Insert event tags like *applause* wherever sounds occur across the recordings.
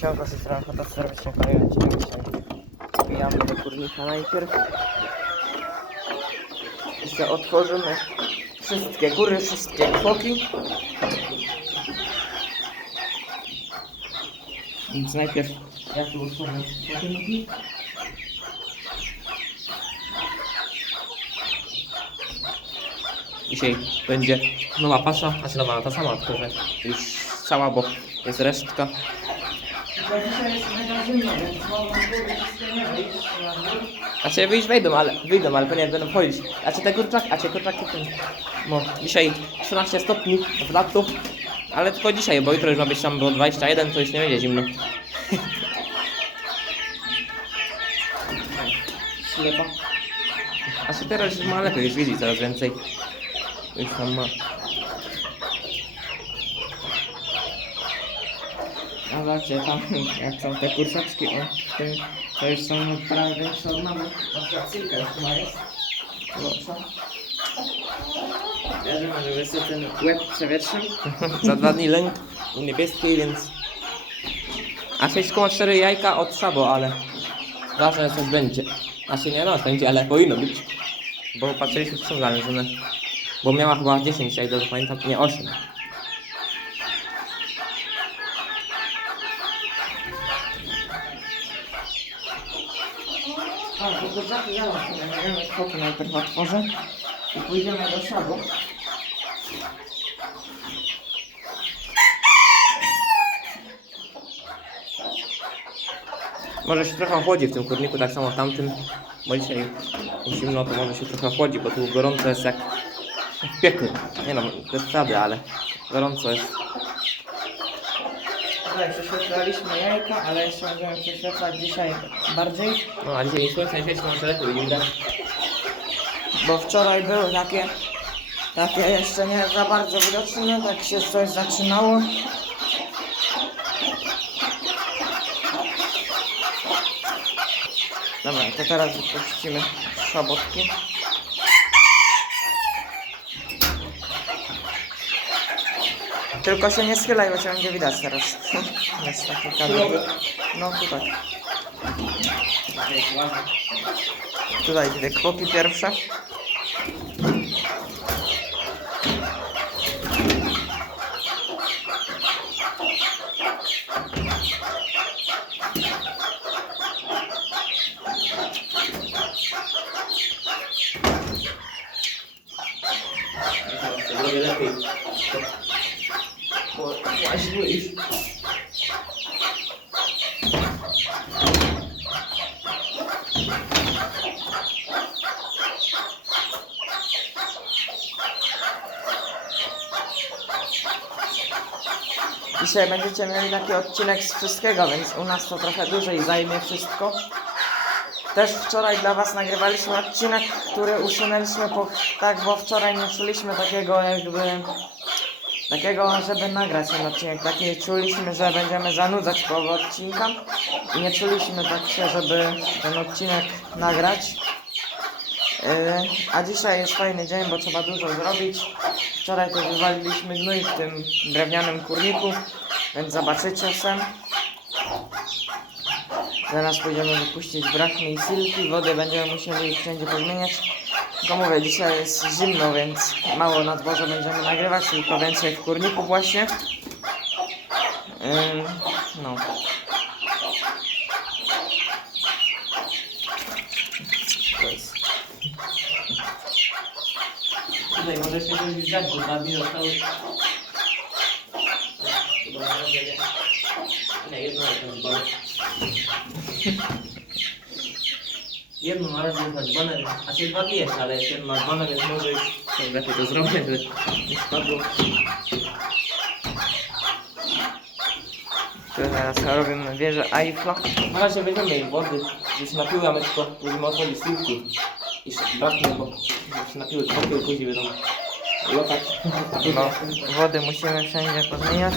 Siemka, z strony Chota serdecznie kolejny odcinek dzisiaj. Wbijamy do kurnika najpierw. Jeszcze otworzymy wszystkie góry, wszystkie kwoki. Więc najpierw ja tu otworzę kwoki. Dzisiaj będzie nowa pasza, znaczy nowa ta sama, tylko że już cała, bo jest resztka. To dzisiaj jest mega zimno, więc mogą góry wszystkie nie wyjść na dwór. Znaczy wyjść wejdą, ale wyjdą, ale pewnie będą chodzić. A czy te kurczaki, a czy kurczaki ten. No, dzisiaj 13 stopni w latu. Ale tylko dzisiaj, bo jutro już ma być tam było 21, to już nie będzie zimno. *laughs* Ślepa. A czy teraz już ma lepiej, już widzi coraz więcej. Już tam ma. A zobaczcie tam, jak są te kurczaczki, o, tym, to już są prawie większe od mamy. Na przykład Silka już chyba jest. Zobaczcie. Wiadomo, żeby sobie ten łeb przewietrzył. *laughs* Za dwa dni lęk u niebieskiej, więc... A 6,4 jajka od Sabo, ale... Ważne, coś będzie. Znaczy nie no, będzie, ale powinno być. Bo patrzyliśmy, czy są znalezione. Bo miała chyba 10, jak dobrze pamiętam, nie 8. A, to kurczaki ja mam sobie, będziemy kwoki najpierw otworzę. I pójdziemy do szabu. Może się trochę chłodzi w tym kurniku, tak samo w tamtym. Bo dzisiaj zimno, to może się trochę chłodzi, bo tu gorąco jest jak w piekle. Nie no, bez przesady, ale gorąco jest. Tutaj prześwietlaliśmy jajka, ale jeszcze będziemy prześwietlać dzisiaj bardziej. No a dzisiaj nie świeci, może lepiej widać. Bo wczoraj były takie, takie jeszcze nie za bardzo widoczne, tak się coś zaczynało. Dobra, to teraz wypuścimy szabotki. Tylko się nie schylaj, bo cię będzie widać teraz. *laughs* Jest taki kadr. No tutaj. Tutaj dwie kwoki pierwsze. Zrobię lepiej. Bo łaźnie już. Dzisiaj będziecie mieli taki odcinek z wszystkiego, więc u nas to trochę dłużej zajmie wszystko. Też wczoraj dla Was nagrywaliśmy odcinek, który usunęliśmy po, tak, bo wczoraj nie czuliśmy takiego jakby takiego, żeby nagrać ten odcinek. Taki czuliśmy, że będziemy zanudzać połowę odcinka i nie czuliśmy tak się, żeby ten odcinek nagrać. Yy, a dzisiaj jest fajny dzień, bo trzeba dużo zrobić. Wczoraj też wywaliliśmy gnój w tym drewnianym kurniku, więc zobaczycie sem. Zaraz pójdziemy wypuścić braknie i silki, wodę będziemy musieli wszędzie podmieniać. Tylko mówię, dzisiaj jest zimno, więc mało na dworze będziemy nagrywać, tylko więcej w kurniku właśnie. Ym, no. To jest Tutaj się wziąć, bo dwa dni zostały. Chyba na razie nie. Nie, jedno jest dzbanek. Jedno na razie jest a się dwa dni jeszcze, ale jest jedno na dzbanek, więc może już to lepiej to zrobię, żeby nie spadło. Tu zaraz robimy wieżę Eiffla. Na razie weźmiemy im wody, już napiły, a my tylko będziemy otworzyć silki. Jeszcze braknie, bo już się napiły trochę, później łapać. No, wody musimy wszędzie podmieniać.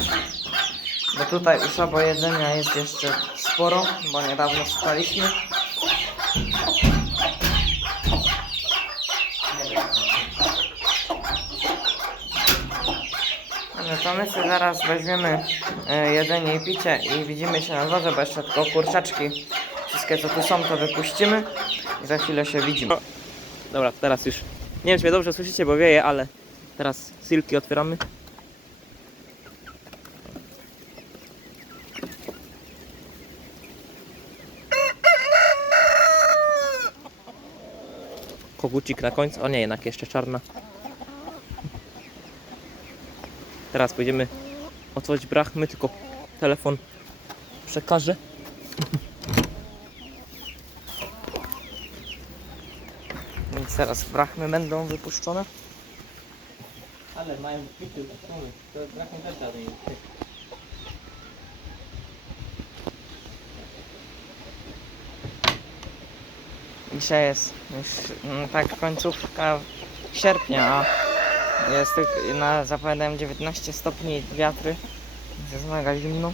Bo tutaj u Szabo jedzenia jest jeszcze sporo, bo niedawno spaliśmy. No to my sobie zaraz weźmiemy e, jedzenie i picie i widzimy się na dworze, bo jeszcze tylko kurczaczki, wszystkie co tu są to wypuścimy i za chwilę się widzimy. Dobra, teraz już. Nie wiem, czy mnie dobrze słyszycie, bo wieje, ale teraz silki otwieramy. Kogucik na końcu. O nie, jednak jeszcze czarna. Teraz pójdziemy otworzyć brachmy, tylko telefon przekażę. *laughs* Więc teraz brachmy będą wypuszczone. Ale mają pity, to brachmy też dalej. Dzisiaj jest już mm, tak końcówka sierpnia, a jest tylko na zapowiadają 19 stopni wiatry. Jest mega zimno.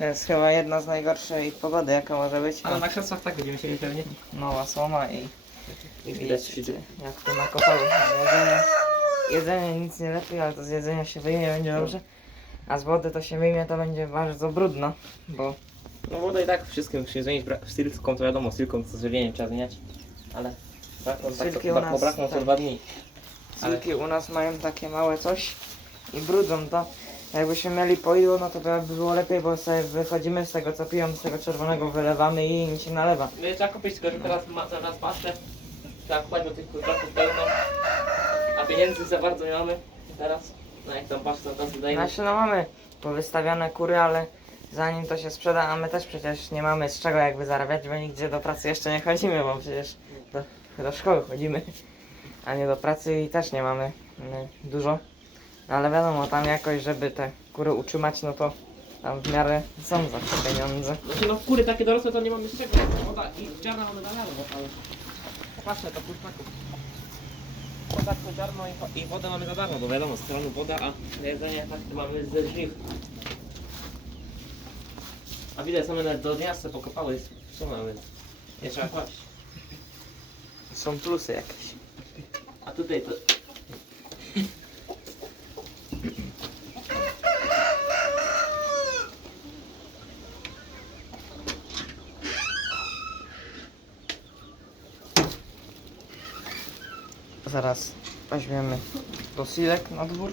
To jest chyba jedna z najgorszej pogody jaka może być. Ale na krzesłach tak będziemy siedzieć pewnie. Nowa słoma i I widać widzicie siedzi. jak tu nakopały. Jedzenie, jedzenie nic nie lepiej, ale to z jedzenia się wyjmie, będzie dobrze. A z wody to się wyjmie, to będzie bardzo brudno, bo No woda i tak wszystkim musi zmienić stylką, to wiadomo, stylką to żywienie trzeba zmieniać. Ale brachną tak, to, nas, brachną co tak. dwa dni. Ale- Silki u nas mają takie małe coś i brudzą to. Jakbyśmy mieli poidło, no to by było lepiej, bo sobie wychodzimy z tego co piją, z tego czerwonego wylewamy i im się nalewa. No i trzeba kupić, tylko że teraz ma zaraz paszczę. Trzeba kupować, bo tych kurczaków pełno. A pieniędzy za bardzo nie mamy teraz. No jak tam paszczę teraz wydajemy. Znaczy no mamy powystawiane kury, ale zanim to się sprzeda, a my też przecież nie mamy z czego jakby zarabiać, bo nigdzie do pracy jeszcze nie chodzimy, bo przecież do, do szkoły chodzimy, a nie do pracy i też nie mamy mm, dużo. Ale wiadomo, tam jakoś, żeby te kury utrzymać, no to tam w miarę są za te pieniądze. Znaczy no kury takie dorosłe to nie mamy z czego. Woda i ziarna one dawały, ale patrzę to kurczaków. Woda to ziarno i, i wodę mamy za darmo, bo wiadomo, z strony woda, a jedzenie tak to mamy ze żniw. A widać, same nawet do dnia sobie pokopały, są więc nie trzeba paść. Są plusy jakieś. A tutaj to... Zaraz weźmiemy do silek na dwór.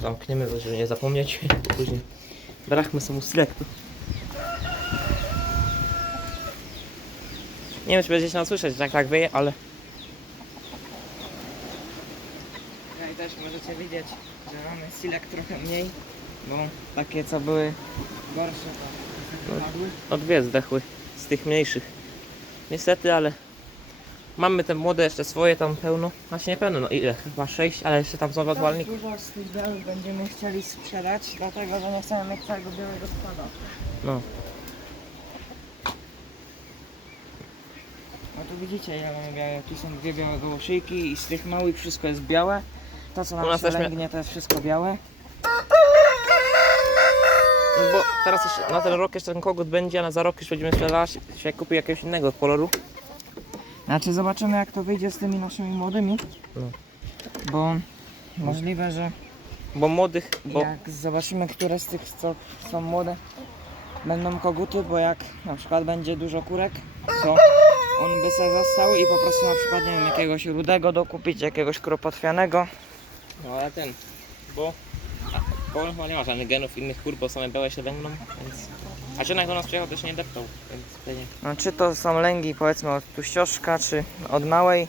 Zamkniemy, żeby nie zapomnieć. Później brachmy są u Nie wiem, czy będziecie nas słyszeć, jak tak wyje, ale No i też możecie widzieć, że mamy silek trochę mniej, bo takie co były gorsze to No. padły. no dwie zdechły z tych mniejszych. Niestety, ale mamy te młode jeszcze swoje tam pełno. Właśnie nie pełno, no ile? Chyba sześć, ale jeszcze tam są w odwalniku. Tak, Dużo z tych białych będziemy chcieli sprzedać, dlatego że nie chcemy mieć całego białego stada. No. Tu widzicie, ja mam białe, tu są dwie białe gołoszyjki i z tych małych wszystko jest białe. To co U nam nas się też mia- lęgnie to jest wszystko białe. No bo teraz jeszcze, na ten rok jeszcze ten kogut będzie, a na za rok już będziemy sprzedawać, się kupi jakiegoś innego koloru. Znaczy zobaczymy jak to wyjdzie z tymi naszymi młodymi. No. Bo możliwe, że Bo młodych, bo jak zobaczymy, które z tych co są młode będą koguty, bo jak na przykład będzie dużo kurek, to on by se został i po prostu na przykład nie wiem, jakiegoś rudego dokupić, jakiegoś kropotwianego. No ale ten, bo Kołem chyba nie ma żadnych genów innych kur, bo same białe się węgną, więc... A czy jak do nas przyjechał, też nie deptał, więc tutaj nie. No, czy to są lęgi powiedzmy od tuścioszka, czy od małej,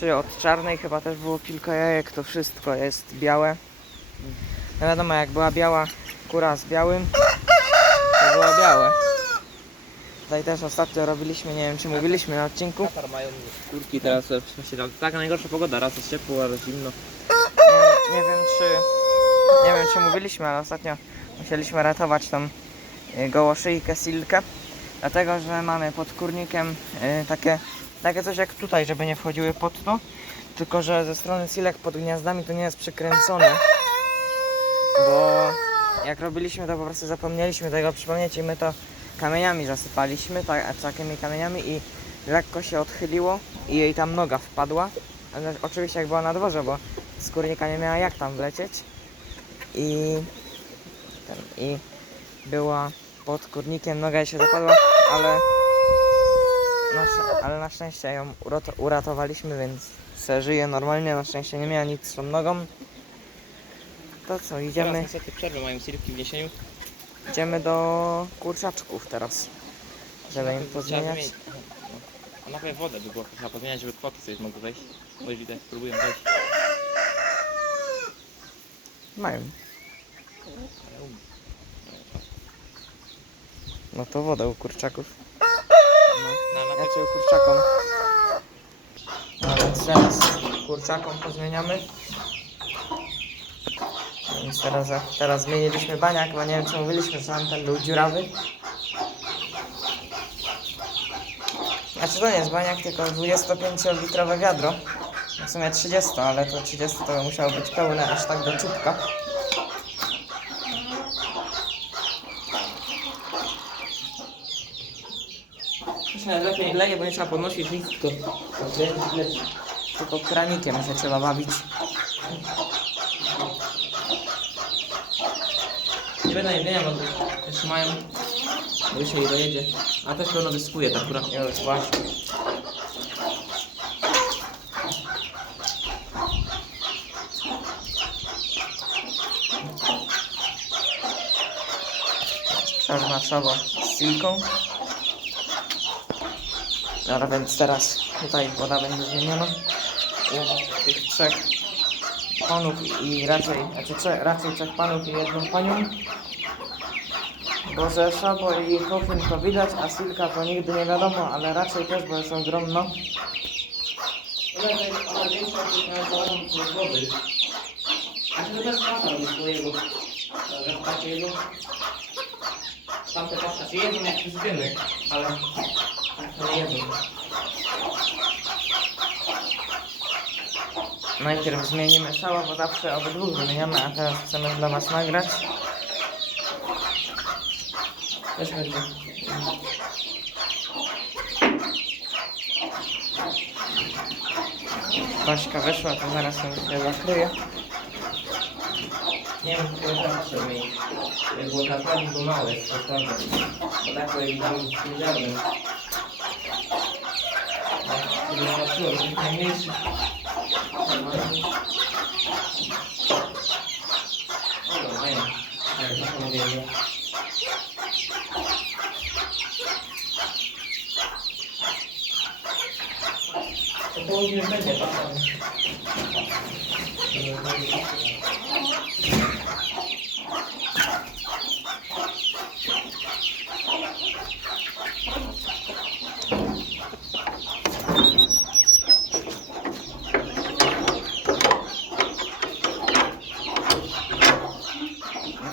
czy od czarnej, chyba też było kilka jajek, to wszystko jest białe. No wiadomo, jak była biała kura z białym, to było białe. Tutaj też ostatnio robiliśmy, nie wiem czy mówiliśmy na odcinku, Katar mają kurki teraz, tam taka najgorsza pogoda, raz jest ciepło, raz zimno. nie, nie wiem czy nie wiem czy mówiliśmy, ale ostatnio musieliśmy ratować tą y, gołoszyjkę, silkę, dlatego że mamy pod kurnikiem y, takie takie coś jak tutaj, żeby nie wchodziły pod to. Tylko, że ze strony silek pod gniazdami to nie jest przykręcone. Bo jak robiliśmy to po prostu zapomnieliśmy tego przypomnieć i my to kamieniami zasypaliśmy, tak, takimi kamieniami i lekko się odchyliło i jej tam noga wpadła. Ale oczywiście jak była na dworze, bo z kurnika nie miała jak tam wlecieć. I, ten, i była pod kurnikiem, noga jej się zapadła, ale na, ale na szczęście ją urato- uratowaliśmy, więc se żyje normalnie, na szczęście nie miała nic z tą nogą. To co, Teraz idziemy, niestety przerwę mają silki w niesieniu. Idziemy do kurczaczków teraz, żeby im pozmieniać. wymienić. No. A nawet wodę by było trzeba podmieniać, żeby kwoty sobie mogły wejść. Bo widzę, próbują wejść. Mają. Ale. No to woda u kurczaków. No, na, na, u kurczakom. No więc teraz kurczakom pozmieniamy. Więc teraz, teraz zmieniliśmy baniak, bo nie wiem czy mówiliśmy, że tam ten był dziurawy. Znaczy to nie jest baniak, tylko 25-litrowe wiadro. W sumie 30, ale to 30 to by musiało być pełne aż tak do czubka. Myślę, że lepiej leje, bo nie trzeba podnosić nic, tylko Tylko kranikiem się trzeba bawić. Jedzenia, bo jeszcze mają, bo jeszcze nie dojedzie. A też pełno wyskuje ta kura. Już właśnie. Przerwa trzeba z silką. Dobra, więc teraz tutaj woda będzie zmieniona u tych trzech panów i raczej, znaczy trzech, raczej trzech panów i jedną panią. Bo że Szabo i Kofin to widać, a Silka to nigdy nie wiadomo, ale raczej też, bo jest ogromno. Ona większa od wody. A czy to też pasa robi swojego? Takiego. Tamte pasa się jedzą jak zbymy, ale tak to nie jedzą. Najpierw zmienimy szała, bo zawsze obydwu wymieniamy, a teraz chcemy dla Was nagrać. Też będzie. Baśka wyszła, to zaraz ją się zakryje. Nie wiem, czy to zawsze mi. Jak było naprawdę było małe, to prawda. Bo tak jak tam siedziałem. Kiedy patrzyłem, to najmniejszy. Dobra, fajnie. Tak, to mówię. To południe będzie pasane.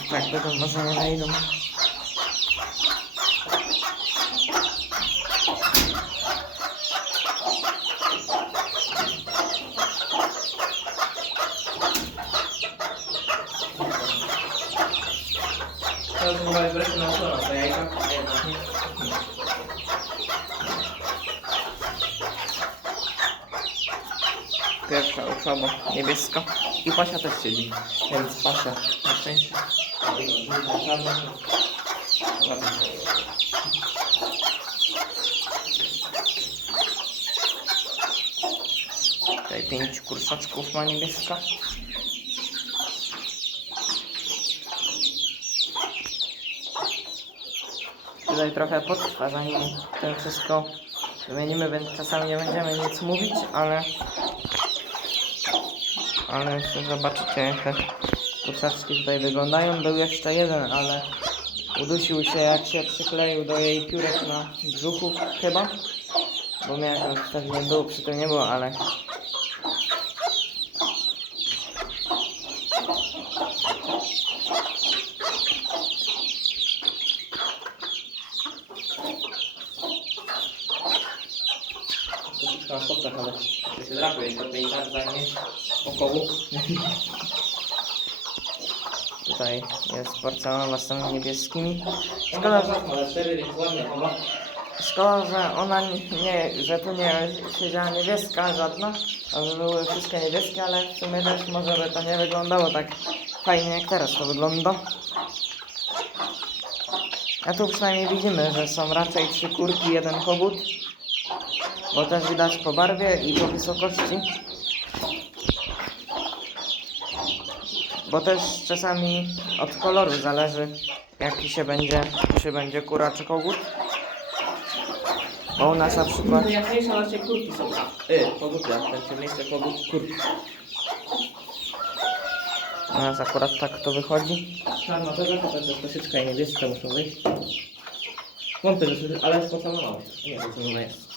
Tak, będą może nie wejdą. Teraz chyba wreszcie nauczona to jajka. Pierwsza uszaba niebieska. I Pasia też siedzi, więc Pasia na szczęście. Tutaj pięć kursaczków ma niebieska. Tutaj trochę potrwa zanim to wszystko wymienimy, więc czasami nie będziemy nic mówić, ale ale jeszcze zobaczycie jak te kurczaczki tutaj wyglądają. Był jeszcze jeden, ale udusił się jak się przykleił do jej piórek na brzuchu chyba. Bo miał pewnie był, przy tym nie było, ale To się drapuje, to tutaj tak zajmie około. Tutaj z tymi niebieskimi. Szkoda, że, szkoda, że ona nie, że tu nie siedziała niebieska żadna, aby były wszystkie niebieskie, ale w sumie też może by to nie wyglądało tak fajnie jak teraz to wygląda. A tu przynajmniej widzimy, że są raczej trzy kurki, jeden kogut. Bo też widać po barwie i po wysokości. Bo też czasami od koloru zależy jaki się będzie, czy będzie kura czy kogut. Bo u nas na przykład To jak mniejsze raczej kurki są. Y, koguty, ciemniejszy kogut, kurki. u nas akurat tak to wychodzi. Czarna też, to też troszeczkę i niebieska muszą wyjść. Wątpię, że ale jest pocałowałeś. Nie wiem, co to jest.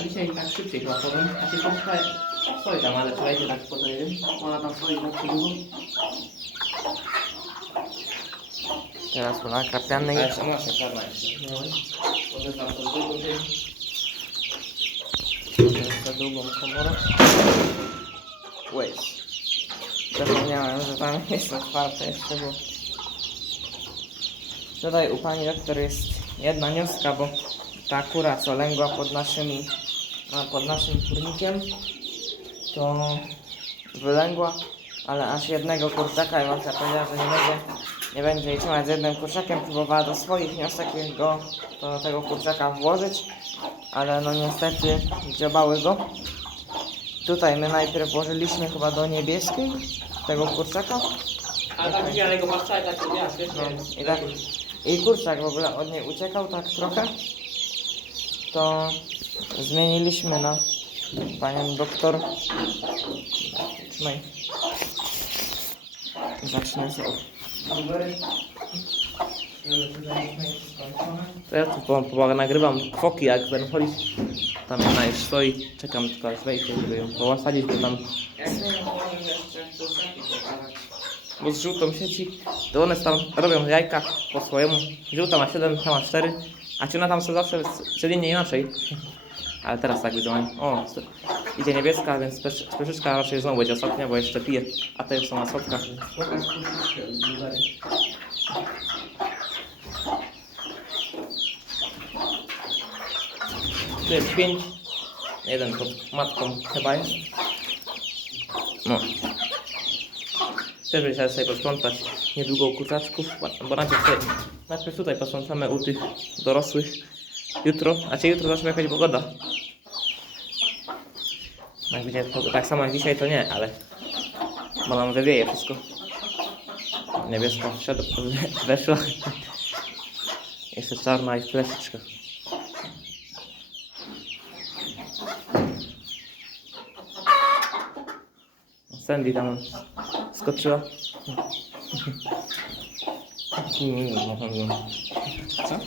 A dzisiaj tak szybciej chyba powiem. A się pomyślę, tam, ale słuchajcie, tak po to nie wiem. Ona tam stoi na długo. Teraz tu nakrapiany Ale i jeszcze nasza czarna jeszcze. No. Tam to długo wiem. za długą komorę. Wait. Zapomniałem, że tam jest otwarte jeszcze, bo... Tutaj u pani doktor jest jedna nioska, bo ta kura, co lęgła pod naszymi, a, pod naszym kurnikiem, to wylęgła, ale aż jednego kurczaka i babcia powiedziała, że nie będzie, nie będzie jej trzymać z jednym kurczakiem, próbowała do swoich niosek go, do tego kurczaka włożyć, ale no niestety dziobały go. Tutaj my najpierw włożyliśmy chyba do niebieskiej tego kurczaka. Ale tak widzianego patrzaj, tak ja świetnie. No, i tak i kurczak w ogóle od niej uciekał tak trochę. To zmieniliśmy na panią doktor. Trzymaj. Zacznę z. To ja tu po, po, nagrywam kwoki, jak będą chodzić. Tam jedna już stoi, czekam tylko aż wejdzie, żeby ją połasadzić, bo tam bo z żółtą sieci, to one tam robią jajka po swojemu. Żółta ma 7, ta ma 4, a ci ona tam są zawsze codziennie inaczej. Ale teraz tak widzą. O, idzie niebieska, więc spesz- speszyczka raczej znowu będzie ostatnia, bo jeszcze pije, a te już są na Bulgary. Tu jest 5, jeden pod matką chyba jest. No. Też będziemy sobie posprzątać niedługo u kurczaczków, bo najpierw, tutaj, najpierw tutaj posprzątamy u tych dorosłych. Jutro, a czy jutro zacznie jakaś pogoda? Jak będzie pog- tak samo jak dzisiaj to nie, ale bo nam wywieje wszystko. Niebieska wszedł, *laughs* weszła. Jeszcze czarna i fleszyczka. Sandy tam skoczyła. *laughs* Co?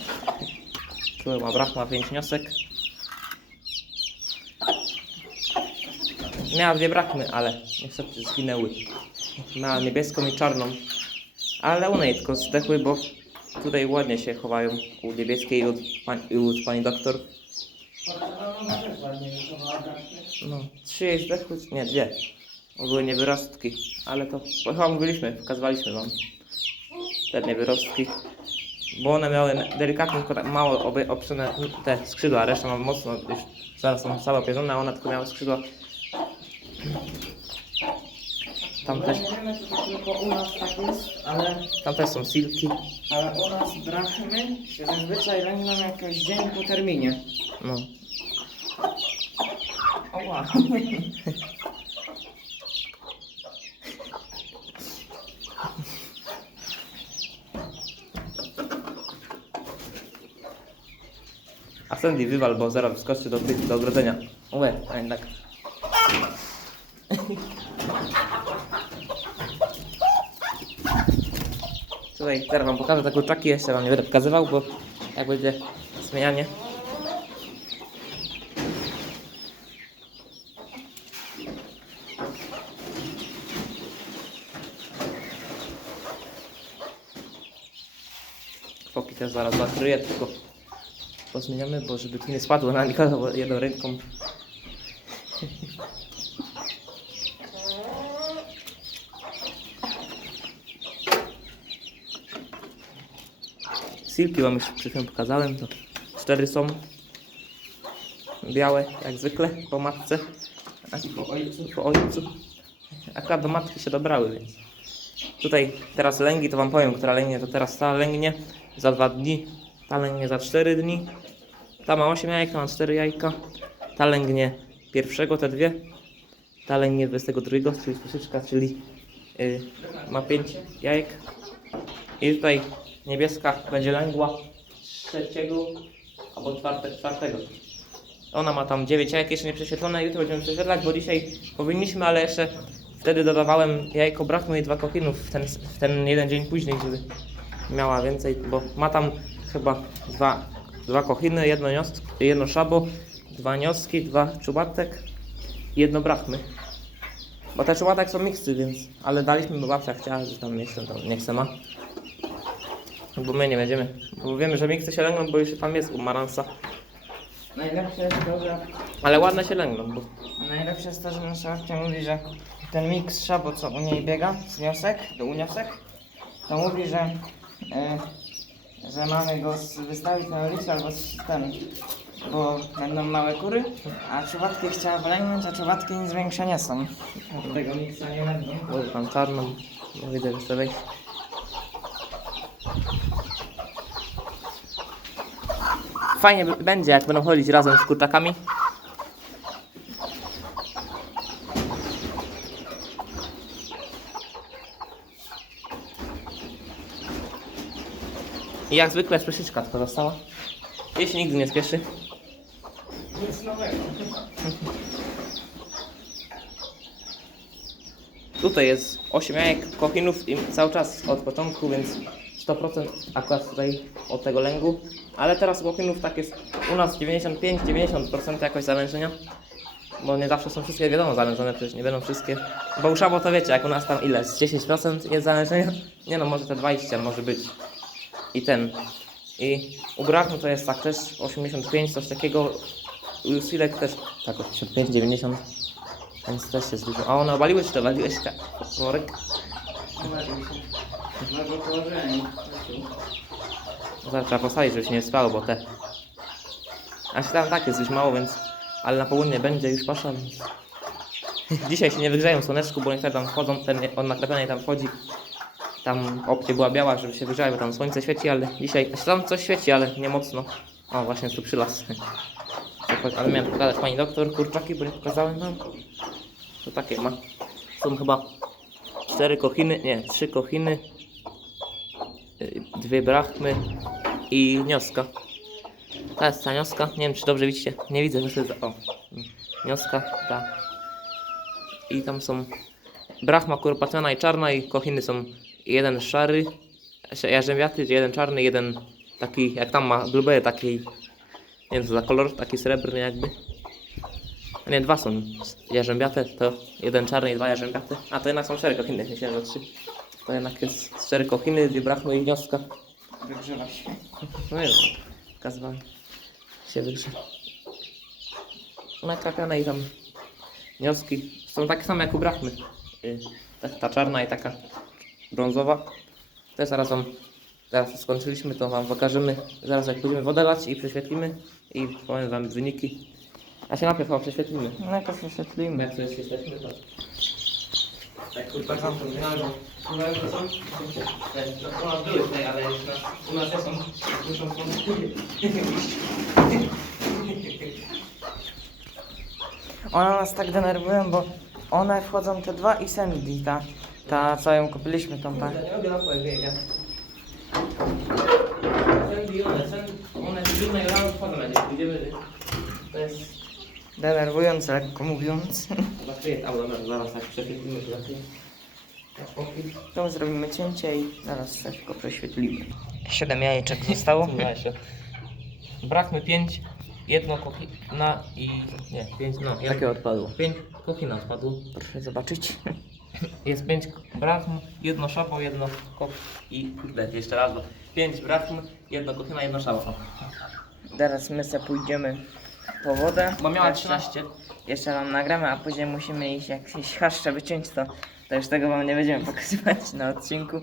Ma brak, ma pięć niosek. Miała dwie brakmy, ale niestety zginęły. Miała niebieską i czarną. Ale one tylko zdechły, bo tutaj ładnie się chowają u niebieskiej i u pani, i u pani doktor. No, trzy jej zdechły, nie, dwie. Bo Były niewyrostki, ale to chyba mówiliśmy, pokazywaliśmy wam te niewyrostki. Bo one miały delikatnie, tylko tak mało oby, te skrzydła, reszta ma mocno już zaraz są całe opierzone, a one tylko miały skrzydła. Tam też, Nie wiemy, czy to tylko u nas tak jest, ale, tam też są silki. ale u nas brachmy się zazwyczaj lęgną jakoś dzień po terminie. No. Oła. *laughs* A Sandy wywal, bo zaraz wyskoczy do, do ogrodzenia. Łe, a jednak. Tutaj teraz wam pokażę te kurczaki, jeszcze wam nie będę pokazywał, bo jak będzie zmienianie. Foki też zaraz zakryję, tylko pozmieniamy, bo żeby tu nie spadło na nikogo, jedną ręką. Silki wam już przed chwilą pokazałem, to cztery są. Białe, jak zwykle, po matce, a po ojcu, po ojcu. Akurat do matki się dobrały, więc tutaj teraz lęgi, to wam powiem, która lęgnie, to teraz ta lęgnie. Za dwa dni, ta lęgnie za cztery dni, ta ma 8 jajek, ta ma 4 jajka, ta lęgnie pierwszego, te dwie, ta lęgnie 22, czyli słysyczka, czyli y, ma 5 jajek. I tutaj niebieska będzie lęgła trzeciego albo czwarte, czwartego. Ona ma tam 9 jajek jeszcze nie prześwietlone, jutro będziemy prześwietlać, bo dzisiaj powinniśmy, ale jeszcze wtedy dodawałem jajko, brakło jej dwa kokinów w ten, w ten jeden dzień później, żeby miała więcej, bo ma tam chyba dwa, dwa kochiny, jedno, nios, jedno szabo, dwa nioski, dwa czubatek i jedno brachmy. Bo te czubatek są miksy, więc, ale daliśmy, bo babcia chciała, że tam chce, to nie chce ma. Bo my nie będziemy, bo wiemy, że miksy się lęgną, bo już tam jest u Maransa. Najlepsze jest to, że Ale ładne się lęgną, bo Najlepsze jest to, że nasza babcia mówi, że ten miks szabo, co u niej biega z wniosek do uniosek, to mówi, że, e, że mamy go z- wystawić na ulicy albo z ten, bo będą małe kury, a czubatki chciała wylęgnąć, a czubatki nic większe nie są. Od tego miksa nie będą. może tam czarną, no widzę, że chce wejść. Fajnie b- będzie, jak będą chodzić razem z kurczakami. I jak zwykle spryszyczka tylko została. Jej się nigdy nie spieszy. Nic nowego. Tutaj jest 8 jajek kochinów i cały czas od początku, więc 100% akurat tutaj od tego lęgu. Ale teraz kochinów tak jest u nas 95-90% jakoś zalężenia. Bo nie zawsze są wszystkie wiadomo zalężone, przecież nie będą wszystkie. Bo u szabo to wiecie, jak u nas tam ile? Z 10% jest zalężenia? Nie no, może te 20 może być. I ten. I u Brachnu to jest tak też 85, coś takiego. U Jusilek też tak 85-90. Więc też jest dużo. A one obaliły czy to waliłeś ka- worek? Zaraz trzeba postawić, żeby się nie spało, bo te... A się tam tak jest już mało, więc... Ale na południe będzie już pasza, więc... *laughs* Dzisiaj się nie wygrzeją w słoneczku, bo niektóre tam wchodzą, ten on naklepiony tam wchodzi. Tam opcja była biała, żeby się wygrzały, bo tam słońce świeci, ale dzisiaj... Tam coś świeci, ale nie mocno. O, właśnie tu przylas. Ale miałem pokazać pani doktor kurczaki, bo nie pokazałem wam. To takie ma. Są chyba cztery kochiny, nie, trzy kochiny, y, dwie brachmy i nioska. Ta jest ta nioska, nie wiem czy dobrze widzicie, nie widzę, że to jest, o, nioska, ta. I tam są brachma kurpaciana i czarna i kochiny są jeden szary, jarzębiaty, jeden czarny, jeden taki, jak tam ma blueberry, taki, nie wiem co za kolor, taki srebrny jakby. A nie, dwa są jarzębiate, to jeden czarny i dwa jarzębiate. A to jednak są cztery kochiny, myślałem, że trzy. To jednak jest cztery kochiny, dwie brachmy i wnioska. Wygrzewa się. No wiem, pokazywałem. Się wygrzewa. Nakrapiane i tam wnioski są takie same jak u brachmy. Y, Ta, ta czarna i taka brązowa. To zaraz wam, teraz skończyliśmy, to wam pokażemy. Zaraz jak będziemy wodę lać i prześwietlimy i powiem wam wyniki. A się najpierw chyba prześwietlimy. Najpierw oświetlimy. Jak coś jesteśmy, to... Tak, kurwa, są to bo... U nas są... U nas były tutaj, ale już nas, u nas są... Muszą są... One nas tak denerwują, bo one wchodzą te dwa i Sandy, ta, ta co ją kupiliśmy tą tak. To jest... Denerwujące, lekko mówiąc. Zakryje, a dobra, zaraz tak prześwietlimy to zrobimy cięcie i zaraz szybko prześwietlimy. Siedem jajeczek *laughs* zostało. Brakmy pięć, jedno kochina i... Nie, pięć, no. Takie odpadło. Pięć kochina odpadło. Proszę zobaczyć. Jest pięć brachm, jedno szapo, jedno kok i kurde, jeszcze raz, bo pięć brachm, jedno kochina, jedno szapo. Teraz my se pójdziemy po wodę. Bo miała Jeszcze- 13. Jeszcze wam nagramy, a później musimy iść jakieś haszcze wyciąć, to, to już tego wam nie będziemy pokazywać na odcinku.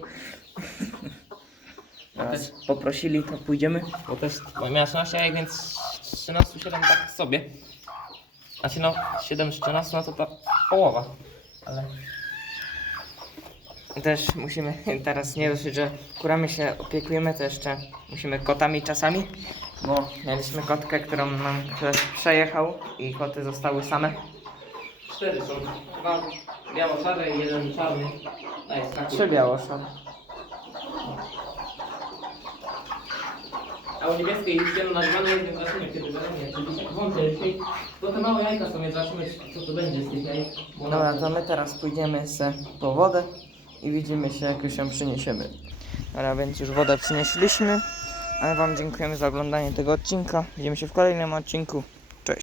Nas poprosili, to pójdziemy. Bo też bo miała 13 jajek, więc z 13, 7 tak sobie. Znaczy no, 7 z 13 no to ta połowa. Ale Też musimy *laughs* teraz nie dosyć, że kurami się opiekujemy, to jeszcze musimy kotami czasami, bo mieliśmy kotkę, którą nam ktoś przejechał i koty zostały same. 4 są. Dwa biało-szare i jeden czarny. Skakuj. Trzy białoszone. A u niebieskiej już wielu nagrane, więc zobaczymy kiedy zaranie. Czyli tak wątpię dzisiaj. Bo te małe jajka są, więc zobaczymy co to będzie z tych jajek. Dobra, to my teraz pójdziemy se po wodę i widzimy się, jak już ją przyniesiemy. Dobra, więc już wodę przynieśliśmy, ale Wam dziękujemy za oglądanie tego odcinka. Widzimy się w kolejnym odcinku.